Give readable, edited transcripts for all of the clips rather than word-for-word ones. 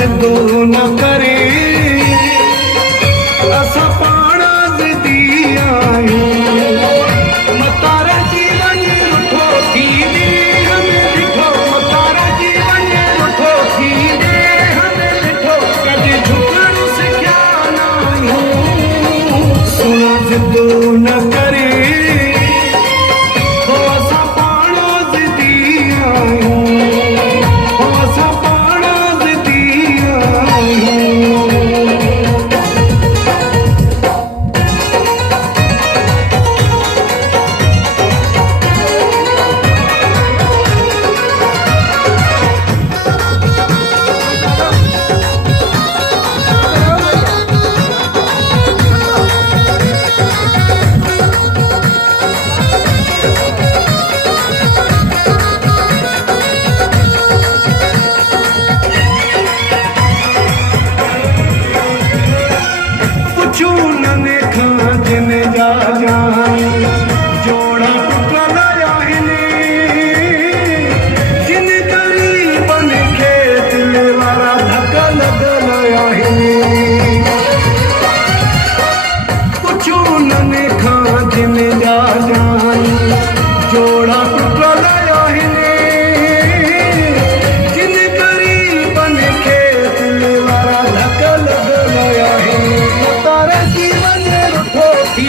जिदो न करे असा पाणा ज़िदी आहियूं मतारा जीवन रुठो थी देह में ॾिठो मतारा जीवन रुठो थी देह में ॾिठो कॾहिं झुकण सिखिया न आहियूं सुना जिदो न करे जोड़ा टुटल आहिनि जिन ग़रीबन खे दिल वारा धक लॻल आहिनि पुछो उन्हनि खां जिन जा जान जोड़ा टुटल आहिनि जिन ग़रीबन खे दिल वारा धक लॻल आहिनि मतारा जीवन रुठो थी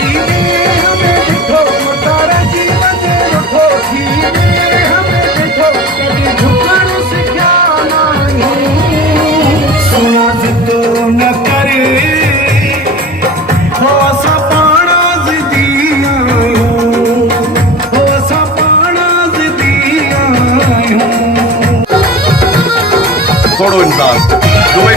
छोड़ो इंसान दुबई